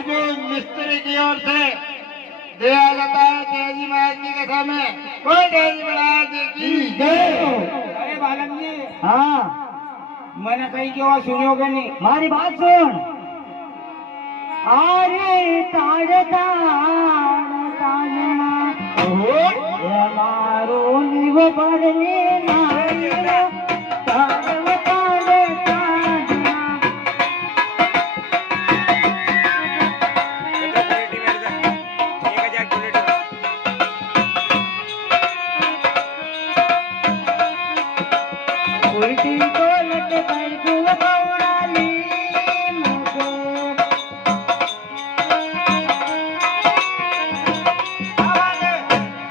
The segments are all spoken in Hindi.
अर्जुन मिस्त्री की ओर से दिया जाता है तेजी महाराज की कथा में। कोई तेजी महाराज की जय। अरे बालक जी, हाँ मैंने कहीं क्यों सुनो कि नहीं? मारी बात सुन। अरे ताड़ ताड़ ताड़ना ये मारो निव बरने नारिया ताड़ ताड़ ताड़ना उल्टी कोलट कर दूँ कौड़ाली मुझे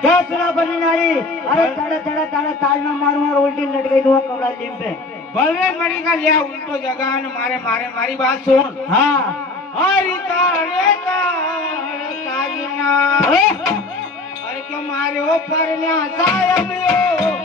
क्या सुना बनी नारी? अरे तड़ा तड़ा तड़ा ताल में मारू और उल्टी लट गई दुआ कौड़ा लीम पे। बलरे मरी का लिया उल्टो जगह न मारे मारे मारी बात सुन। हाँ हरी ताड़े ताड़ ताजना, अरे क्यों मारे ऊपर न्या सायब यो